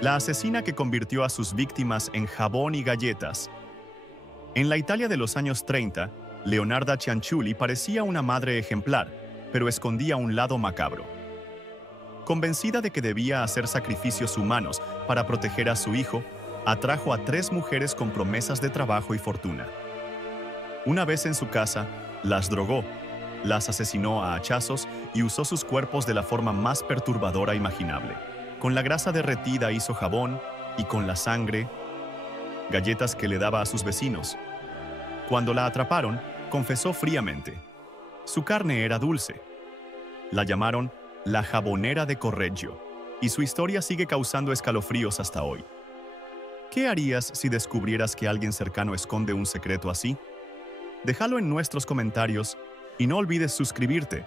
la asesina que convirtió a sus víctimas en jabón y galletas. En la Italia de los años 30, Leonarda Cianciulli parecía una madre ejemplar, pero escondía un lado macabro. Convencida de que debía hacer sacrificios humanos para proteger a su hijo, atrajo a 3 mujeres con promesas de trabajo y fortuna. Una vez en su casa, las drogó, las asesinó a hachazos y usó sus cuerpos de la forma más perturbadora imaginable. Con la grasa derretida hizo jabón y con la sangre, galletas que le daba a sus vecinos. Cuando la atraparon, confesó fríamente. Su carne era dulce. La llamaron la jabonera de Correggio, y su historia sigue causando escalofríos hasta hoy. ¿Qué harías si descubrieras que alguien cercano esconde un secreto así? Déjalo en nuestros comentarios y no olvides suscribirte